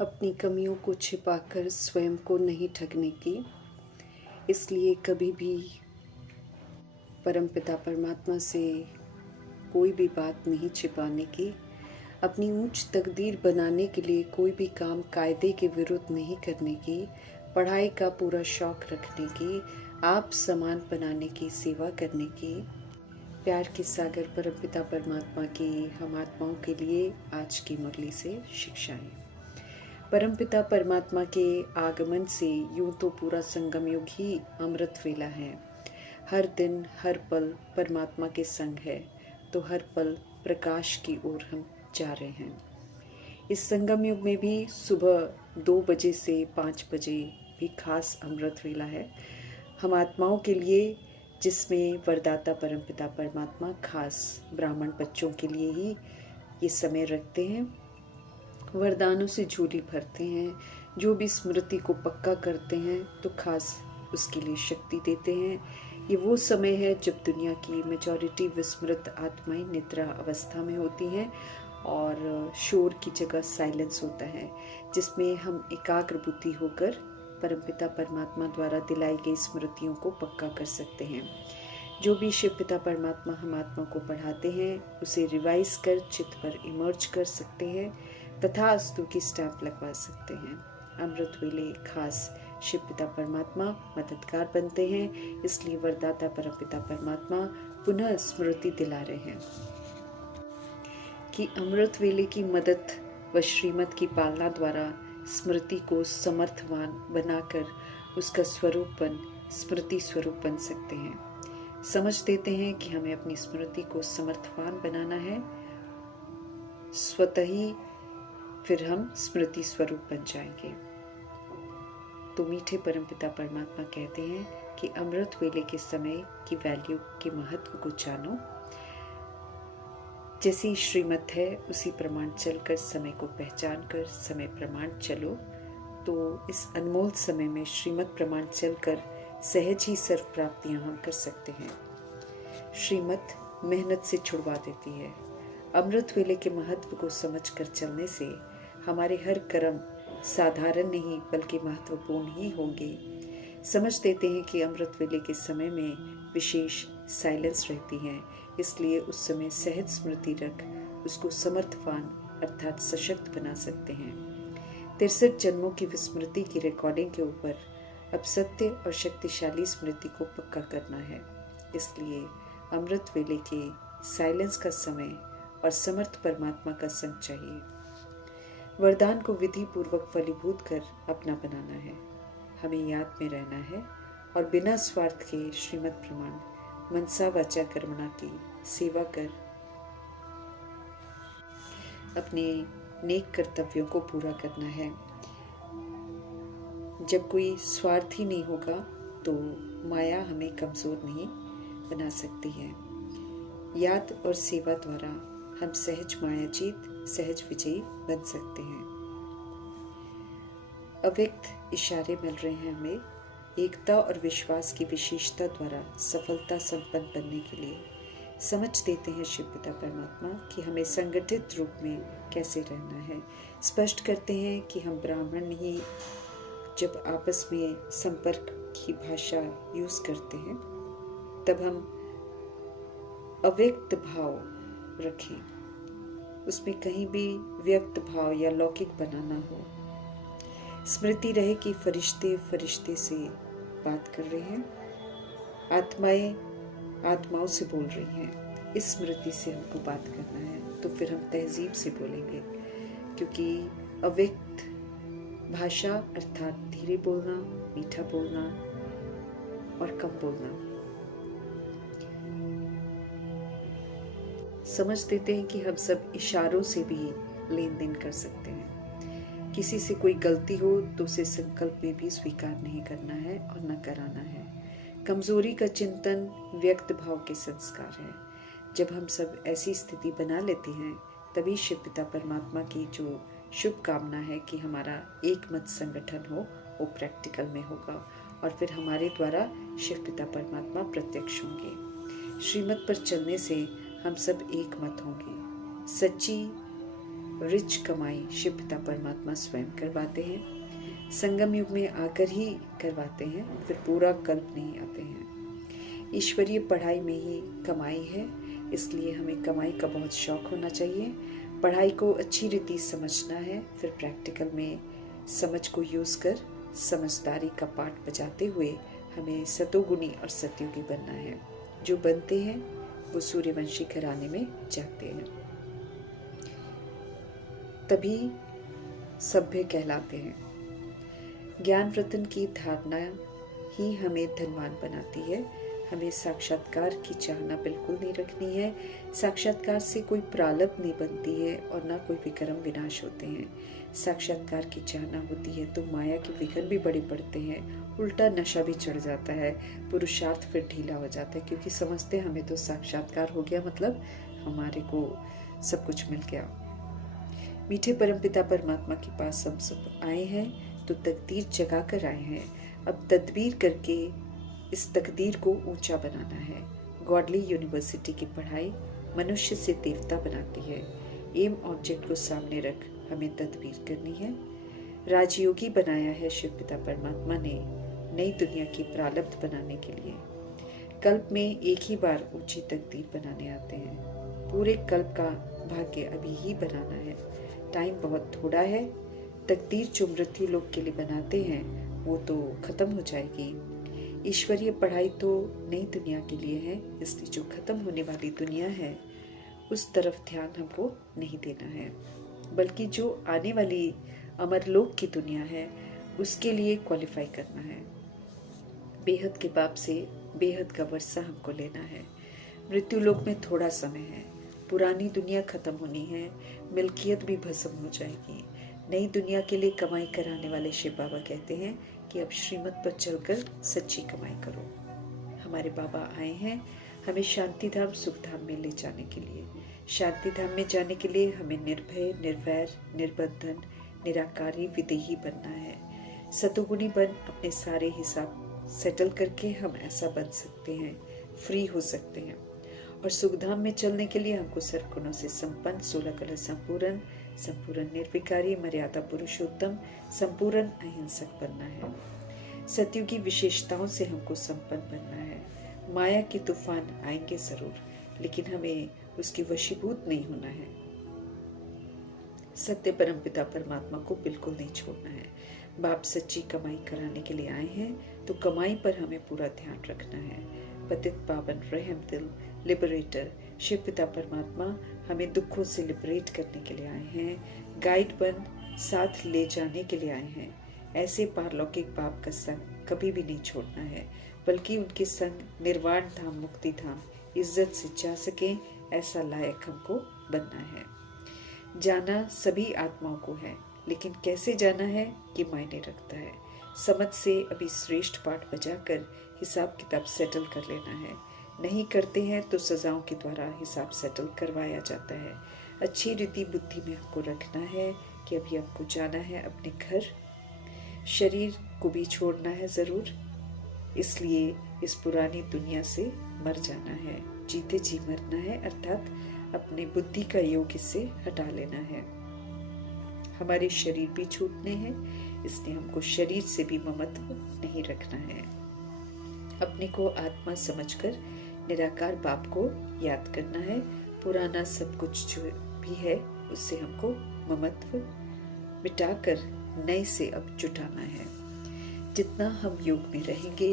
अपनी कमियों को छिपाकर स्वयं को नहीं ठगने की। इसलिए कभी भी परमपिता परमात्मा से कोई भी बात नहीं छिपाने की। अपनी ऊंच तकदीर बनाने के लिए कोई भी काम कायदे के विरुद्ध नहीं करने की। पढ़ाई का पूरा शौक रखने की। आप समान बनाने की, सेवा करने की। प्यार के सागर परमपिता परमात्मा की हम आत्माओं के लिए आज की मुरली से शिक्षाएं। परमपिता परमात्मा के आगमन से यूं तो पूरा संगम युग ही अमृत वेला है। हर दिन हर पल परमात्मा के संग है, तो हर पल प्रकाश की ओर हम जा रहे हैं। इस संगम युग में भी सुबह 2 बजे से 5 बजे भी खास अमृत वेला है हम आत्माओं के लिए, जिसमें वरदाता परमपिता परमात्मा खास ब्राह्मण बच्चों के लिए ही ये समय रखते हैं। वरदानों से झोली भरते हैं। जो भी स्मृति को पक्का करते हैं तो खास उसके लिए शक्ति देते हैं। ये वो समय है जब दुनिया की मेजॉरिटी विस्मृत आत्माएं निद्रा अवस्था में होती हैं और शोर की जगह साइलेंस होता है, जिसमें हम एकाग्र बुद्धि होकर परमपिता परमात्मा द्वारा दिलाई गई स्मृतियों को पक्का कर सकते हैं। जो भी शिव पिता परमात्मा हम आत्मा को पढ़ाते हैं उसे रिवाइज कर चित्त पर इमर्ज कर सकते हैं तथा अस्तु की स्टैंप लगवा सकते हैं। अमृत वेले खास शिव पिता परमात्मा मददगार बनते हैं, इसलिए वरदाता परमपिता परमात्मा पुनः स्मृति दिला रहे हैं कि अमृत वेले की मदद व श्रीमत की पालना द्वारा स्मृति को समर्थवान बनाकर उसका स्वरूपन स्मृति स्वरूप बन सकते हैं। समझ देते हैं कि हमें अपनी स्मृति को समर्थवान बनाना है, स्वतः ही फिर हम स्मृति स्वरूप बन जाएंगे। तो मीठे परमपिता परमात्मा कहते हैं कि अमृत वेले के समय की वैल्यू के महत्व को जानो। जैसी श्रीमत है उसी प्रमाण चलकर समय को पहचान कर समय प्रमाण चलो, तो इस अनमोल समय में श्रीमत प्रमाण चलकर सहज ही सर्व प्राप्तियां हम कर सकते हैं। श्रीमत मेहनत से छुड़वा देती है। अमृत वेले के महत्व को समझकर चलने से हमारे हर कर्म साधारण नहीं बल्कि महत्वपूर्ण ही होंगे। समझ देते हैं कि अमृत वेले के समय में विशेष साइलेंस रहती है, इसलिए उस समय सहज स्मृति रख उसको समर्थवान अर्थात सशक्त बना सकते हैं। 63 जन्मों की विस्मृति की रिकॉर्डिंग के ऊपर अब सत्य और शक्तिशाली स्मृति को पक्का करना है। इसलिए अमृत वेले के साइलेंस का समय और समर्थ परमात्मा का संग चाहिए। वरदान को विधि पूर्वक फलीभूत कर अपना बनाना है। हमें याद में रहना है और बिना स्वार्थ के श्रीमत प्रमाण मनसा वाचा कर्मणा की सेवा कर अपने नेक कर्तव्यों को पूरा करना है। जब कोई स्वार्थी नहीं होगा तो माया हमें कमजोर नहीं बना सकती है। याद और सेवा द्वारा हम सहज मायाजीत सहज विजयी बन सकते हैं। अव्यक्त इशारे मिल रहे हैं हमें एकता और विश्वास की विशेषता द्वारा सफलता संपन्न बनने के लिए। समझ देते हैं शिव पिता परमात्मा कि हमें संगठित रूप में कैसे रहना है। स्पष्ट करते हैं कि हम ब्राह्मण ही जब आपस में संपर्क की भाषा यूज करते हैं तब हम अव्यक्त भाव रखें, उसमें कहीं भी व्यक्त भाव या लौकिक बनाना हो। स्मृति रहे कि फरिश्ते फरिश्ते से बात कर रहे हैं, आत्माएं आत्माओं से बोल रही हैं। इस स्मृति से हमको बात करना है, तो फिर हम तहजीब से बोलेंगे, क्योंकि अव्यक्त भाषा अर्थात धीरे बोलना, मीठा बोलना और कम बोलना। समझ देते हैं कि हम सब इशारों से भी लेन देन कर सकते हैं। किसी से कोई गलती हो तो उसे संकल्प में भी स्वीकार नहीं करना है और न कराना है। कमजोरी का चिंतन व्यक्त भाव के संस्कार है। जब हम सब ऐसी स्थिति बना लेते हैं तभी शिव पिता परमात्मा की जो शुभ कामना है कि हमारा एक मत संगठन हो वो प्रैक्टिकल में होगा और फिर हमारे द्वारा शिव पिता परमात्मा प्रत्यक्ष होंगे। श्रीमत पर चलने से हम सब एक मत होंगे। सच्ची रिच कमाई शिव पिता परमात्मा स्वयं करवाते हैं। संगम युग में आकर ही करवाते हैं, फिर पूरा कल्प नहीं आते हैं। ईश्वरीय पढ़ाई में ही कमाई है, इसलिए हमें कमाई का बहुत शौक होना चाहिए। पढ़ाई को अच्छी रीति समझना है, फिर प्रैक्टिकल में समझ को यूज़ कर समझदारी का पाठ बजाते हुए हमें सतोगुणी और सतयुगी बनना है। जो बनते हैं वो सूर्यवंशी घराने में जाते हैं, तभी सभ्य कहलाते हैं। ज्ञान रत्न की धारणा ही हमें धनवान बनाती है। हमें साक्षात्कार की चाहना बिल्कुल नहीं रखनी है। साक्षात्कार से कोई प्रारब्ध नहीं बनती है और ना कोई विक्रम विनाश होते हैं। साक्षात्कार की चाहना होती है तो माया के विघ्न भी बड़े पड़ते हैं, उल्टा नशा भी चढ़ जाता है, पुरुषार्थ फिर ढीला हो जाता है, क्योंकि समझते हमें तो साक्षात्कार हो गया मतलब हमारे को सब कुछ मिल गया। मीठे परमपिता परमात्मा के पास हम सब आए हैं तो तकदीर जगा कर आए हैं। अब तदबीर करके इस तकदीर को ऊंचा बनाना है। गॉडली यूनिवर्सिटी की पढ़ाई मनुष्य से देवता बनाती है। एम ऑब्जेक्ट को सामने रख हमें तदबीर करनी है। राजयोगी बनाया है शिव पिता परमात्मा ने नई दुनिया की प्रारब्ध बनाने के लिए। कल्प में एक ही बार ऊंची तकदीर बनाने आते हैं। पूरे कल्प का भाग्य अभी ही बनाना है। टाइम बहुत थोड़ा है। तकदीर जो मृत्यु लोक के लिए बनाते हैं वो तो खत्म हो जाएगी। ईश्वरीय पढ़ाई तो नई दुनिया के लिए है, इसलिए जो खत्म होने वाली दुनिया है उस तरफ ध्यान हमको नहीं देना है, बल्कि जो आने वाली अमरलोक की दुनिया है उसके लिए क्वालिफाई करना है। बेहद के बाप से बेहद का वर्षा हमको लेना है। मृत्यु लोक में थोड़ा समय है। पुरानी दुनिया खत्म होनी है, मिल्कियत भी भस्म हो जाएगी। नई दुनिया के लिए कमाई कराने वाले शिव बाबा कहते हैं कि अब श्रीमत पर चलकर सच्ची कमाई करो। हमारे बाबा आए हैं हमें शांति धाम सुख धाम में ले जाने के लिए। शांति धाम में जाने के लिए हमें निर्भय, निर्वैर, निर्बंधन, निराकारी, विदेही बनना है। सतोगुणी बन अपने सारे हिसाब सेटल करके हम ऐसा बन सकते हैं, फ्री हो सकते हैं। और सुखधाम में चलने के लिए हमको सर्वगुणों से संपन्न, 16 कला संपूर्ण, संपूर्ण निर्विकारी, मर्यादा पुरुषोत्तम, संपूर्ण अहिंसक बनना है। सतयुगी विशेषताओं से हमको संपन्न बनना है। माया के तूफान आएंगे जरूर, लेकिन हमें उसकी वशीभूत नहीं होना है। सत्य परमपिता परमात्मा को बिल्कुल नहीं छोड़ना है। बाप सच्ची कमाई कराने के लिए आए हैं तो कमाई पर हमें पूरा ध्यान रखना है। पतित पावन रहम दिल लिबरेटर शिव पिता परमात्मा हमें दुखों से लिबरेट करने के लिए आए हैं। गाइड बन साथ ले जाने के लिए आए हैं। ऐसे पारलौकिक बाप का संग कभी भी नहीं छोड़ना है, बल्कि उनके संग निर्वाण धाम, मुक्ति धाम इज्जत से जा सकें, ऐसा लायक हमको बनना है। जाना सभी आत्माओं को है, लेकिन कैसे जाना है ये मायने रखता है। समझ से अभी श्रेष्ठ पाठ बजाकर हिसाब किताब सेटल कर लेना है। नहीं करते हैं तो सजाओं के द्वारा हिसाब सेटल करवाया जाता है। अच्छी रीति बुद्धि में हमको रखना है कि अभी आपको जाना है अपने घर। शरीर को भी छोड़ना है ज़रूर, इसलिए इस पुरानी दुनिया से मर जाना है। जीते जी मरना है, अर्थात अपने बुद्धि का योग इससे हटा लेना है। हमारे शरीर भी छूटने हैं, इसलिए हमको शरीर से भी ममत्व नहीं रखना है। अपने को आत्मा समझकर निराकार बाप को याद करना है। पुराना सब कुछ जो भी है उससे हमको ममत्व मिटाकर नए से अब जुटाना है। जितना हम योग में रहेंगे,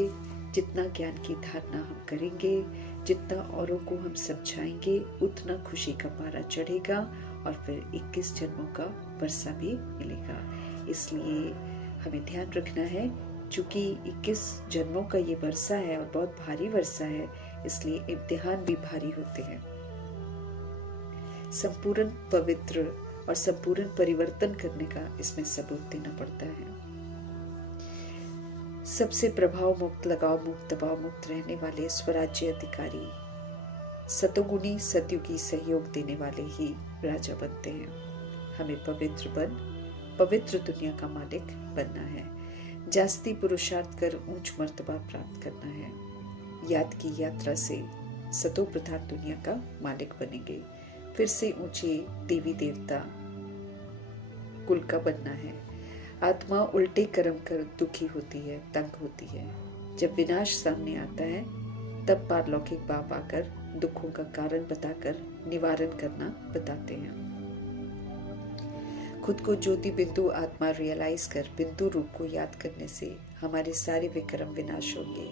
जितना ज्ञान की धारणा हम करेंगे, जितना औरों को हम समझाएंगे, उतना खुशी का पारा चढ़ेगा और फिर 21 जन्मों का वर्षा भी मिलेगा। इसलिए हमें ध्यान रखना है, चूँकि 21 जन्मों का ये वर्षा है और बहुत भारी वर्षा है, इसलिए इम्तिहान भी भारी होते हैं। संपूर्ण पवित्र और संपूर्ण परिवर्तन करने का इसमें सबूत देना पड़ता है। सबसे प्रभाव मुक्त, लगाव मुक्त, दबाव मुक्त रहने वाले स्वराज्य अधिकारी, सतोगुणी सतयुगी सहयोग देने वाले ही राजा बनते हैं। हमें पवित्र बन पवित्र दुनिया का मालिक बनना है। जास्ती पुरुषार्थ कर ऊंच मर्तबा प्राप्त करना है। याद की यात्रा से सतो प्रधान दुनिया का मालिक बनेंगे। फिर से ऊंचे देवी देवता कुल का बनना है। आत्मा उल्टे कर्म कर दुखी होती है, तंग होती है। जब विनाश सामने आता है तब पारलौकिक बाप आकर दुखों का कारण बताकर निवारण करना बताते हैं। खुद को ज्योति बिंदु आत्मा रियलाइज कर बिंदु रूप को याद करने से हमारे सारे विक्रम विनाश होंगे।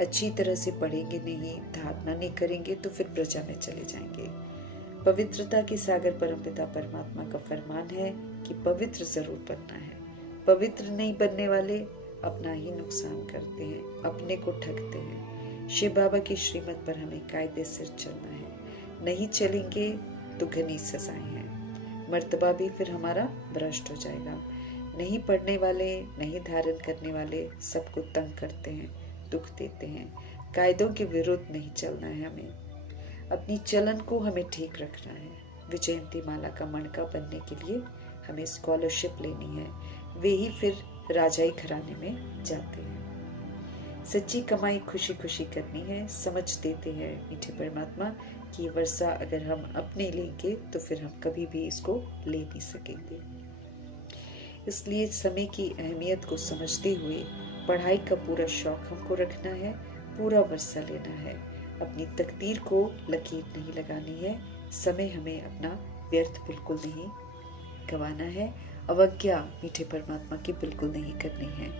अच्छी तरह से पढ़ेंगे नहीं, धारणा नहीं करेंगे तो फिर प्रजा में चले जाएंगे। पवित्रता के सागर परमपिता परमात्मा का फरमान है कि पवित्र जरूर बनना है। पवित्र नहीं बनने वाले अपना ही नुकसान करते हैं, अपने को ठगते हैं। शिव बाबा की श्रीमत पर हमें कायदे से चलना है, नहीं चलेंगे तो घनी सजाएं हैं। मर्तबा भी फिर हमारा भ्रष्ट हो जाएगा। नहीं पढ़ने वाले, नहीं धारण करने वाले सबको तंग करते हैं, दुख देते हैं। कायदों के विरुद्ध नहीं चलना है हमें, अपनी चलन को हमें ठीक रखना है। विजयंती माला का मणका बनने के लिए हमें स्कॉलरशिप लेनी है, वे ही फिर राजाई घराने में जाते हैं। सच्ची कमाई खुशी खुशी करनी है। समझ देते हैं मीठे परमात्मा कि वर्षा अगर हम अपने लेंगे तो फिर हम कभी भी इसको ले नहीं सकेंगे। इसलिए समय की अहमियत को समझते हुए पढ़ाई का पूरा शौक हमको रखना है, पूरा वर्षा लेना है। अपनी तकदीर को लकीर नहीं लगानी है। समय हमें अपना व्यर्थ बिल्कुल नहीं गंवाना है। अवज्ञा मीठे परमात्मा की बिल्कुल नहीं करनी है।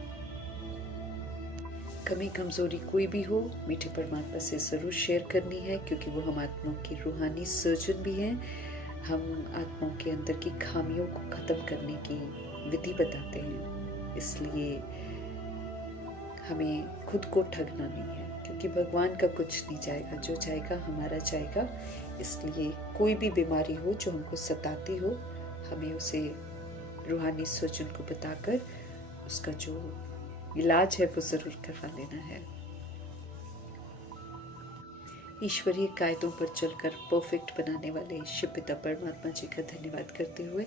कमी कमजोरी कोई भी हो मीठे परमात्मा से ज़रूर शेयर करनी है, क्योंकि वो हम आत्माओं की रूहानी सर्जन भी हैं। हम आत्माओं के अंदर की खामियों को ख़त्म करने की विधि बताते हैं। इसलिए हमें खुद को ठगना नहीं है, क्योंकि भगवान का कुछ नहीं जाएगा, जो जाएगा हमारा जाएगा। इसलिए कोई भी बीमारी हो जो हमको सताती हो, हमें उसे रूहानी सर्जन को बताकर उसका जो इलाज है वो ज़रूर करवा लेना है। ईश्वरीय कायदों पर चलकर परफेक्ट बनाने वाले शिव पिता परमात्मा जी का धन्यवाद करते हुए